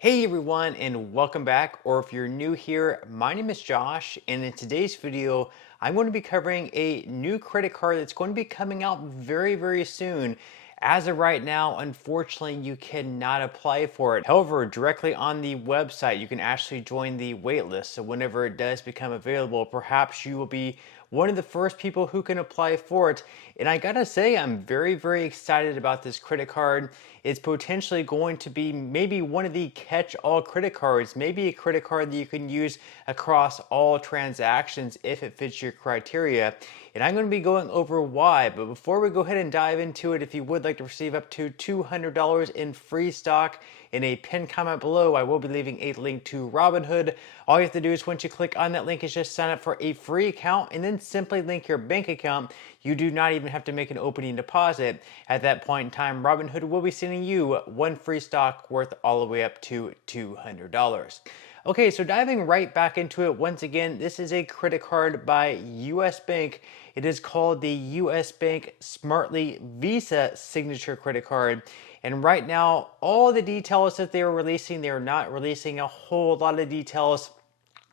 Hey everyone, and welcome back. Or if you're new here, my name is Josh, and in today's video, I'm going to be covering a new credit card that's going to be coming out very soon. As of right now, unfortunately, you cannot apply for it. However, directly on the website, you can actually join the waitlist. So whenever it does become available, perhaps you will be one of the first people who can apply for it. And I gotta say, I'm very excited about this credit card. It's potentially going to be maybe one of the catch-all credit cards, maybe a credit card that you can use across all transactions if it fits your criteria. And I'm going to be going over why, but before we go ahead and dive into it, if you would like to receive up to $200 in free stock, in a pinned comment below, I will be leaving a link to Robinhood. All you have to do is once you click on that link is just sign up for a free account and then simply link your bank account. You do not even have to make an opening deposit. At that point in time, Robinhood will be sending you one free stock worth all the way up to $200. Okay, so diving right back into it, once again, this is a credit card by US Bank. It is called the US Bank Smartly Visa Signature Credit Card. And right now, all the details that they are releasing, they are not releasing a whole lot of details,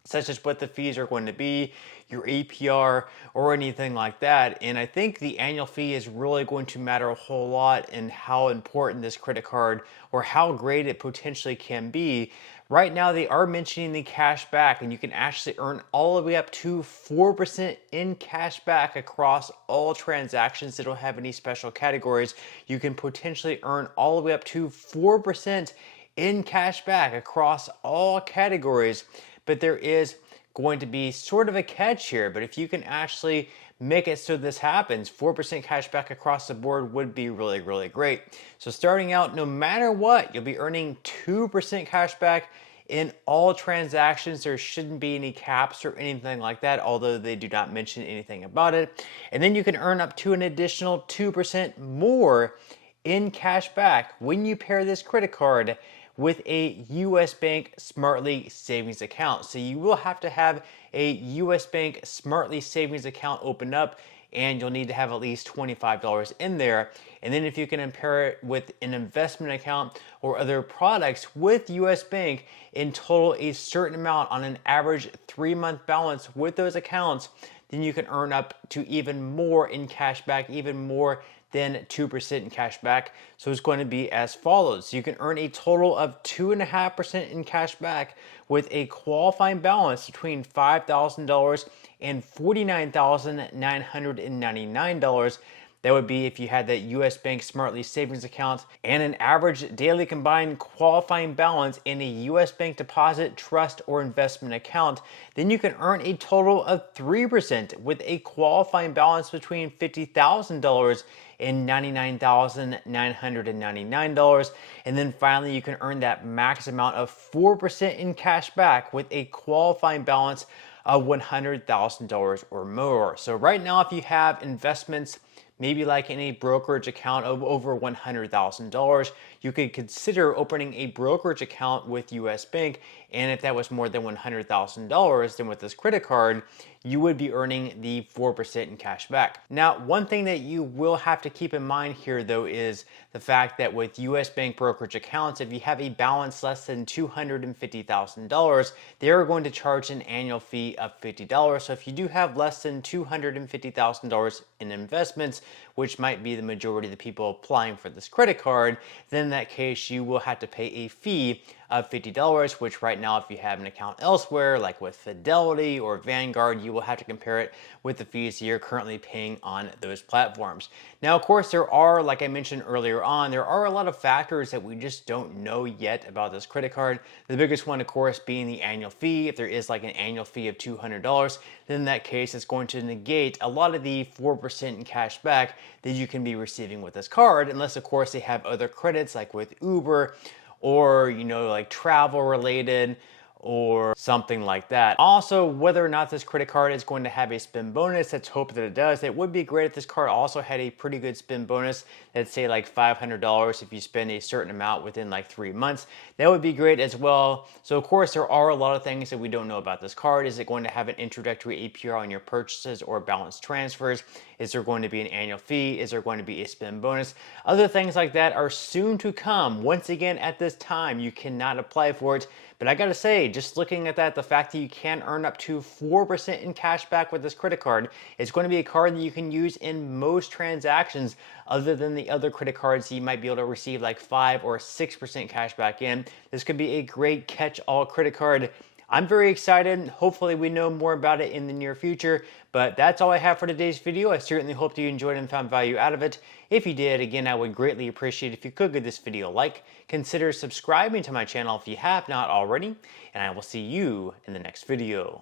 such as what the fees are going to be, your APR, or anything like that. And I think the annual fee is really going to matter a whole lot in how important this credit card or how great it potentially can be. Right now, they are mentioning the cash back, and you can actually earn all the way up to 4% in cash back across all transactions that don't have any special categories. You can potentially earn all the way up to 4% in cash back across all categories. But there is going to be sort of a catch here. But if you can actually make it so this happens, 4% cash back across the board would be really great. So starting out, no matter what, you'll be earning 2% cash back in all transactions. There shouldn't be any caps or anything like that, although they do not mention anything about it. And then you can earn up to an additional 2% more in cash back when you pair this credit card with a US Bank Smartly savings account. So you will have to have a US Bank Smartly savings account opened up, and you'll need to have at least $25 in there. And then if you can pair it with an investment account or other products with US Bank, in total a certain amount on an average 3-month balance with those accounts, then you can earn up to even more in cash back, even more than 2% in cash back. So it's going to be as follows. You can earn a total of 2.5% in cash back with a qualifying balance between $5,000 and $49,999. That would be if you had that US Bank Smartly savings account and an average daily combined qualifying balance in a US Bank deposit, trust, or investment account. Then you can earn a total of 3% with a qualifying balance between $50,000 and $99,999. And then finally, you can earn that max amount of 4% in cash back with a qualifying balance of $100,000 or more. So right now, if you have investments maybe like in a brokerage account of over $100,000, you could consider opening a brokerage account with US Bank. And if that was more than $100,000, then with this credit card, you would be earning the 4% in cash back. Now, one thing that you will have to keep in mind here, though, is the fact that with US Bank brokerage accounts, if you have a balance less than $250,000, they are going to charge an annual fee of $50. So if you do have less than $250,000 in investments, which might be the majority of the people applying for this credit card, then in that case, you will have to pay a fee of $50, which right now, if you have an account elsewhere, like with Fidelity or Vanguard, you will have to compare it with the fees you're currently paying on those platforms. Now, of course, there are, like I mentioned earlier on, there are a lot of factors that we just don't know yet about this credit card. The biggest one, of course, being the annual fee. If there is like an annual fee of $200, then in that case, it's going to negate a lot of the 4% in cash back that you can be receiving with this card, unless, of course, they have other credits like with Uber or, like travel related or something like that. Also, whether or not this credit card is going to have a spend bonus, let's hope that it does. It would be great if this card also had a pretty good spend bonus, let's say like $500 if you spend a certain amount within like 3 months. That would be great as well. So of course, there are a lot of things that we don't know about this card. Is it going to have an introductory APR on your purchases or balance transfers? Is there going to be an annual fee? Is there going to be a spend bonus? Other things like that are soon to come. Once again, at this time, you cannot apply for it. But I gotta say, just looking at that, the fact that you can earn up to 4% in cash back with this credit card, it's going to be a card that you can use in most transactions other than the other credit cards you might be able to receive like 5 or 6% cash back in. This could be a great catch-all credit card. I'm very excited. Hopefully we know more about it in the near future, but that's all I have for today's video. I certainly hope you enjoyed and found value out of it. If you did, again, I would greatly appreciate if you could give this video a like, consider subscribing to my channel if you have not already, and I will see you in the next video.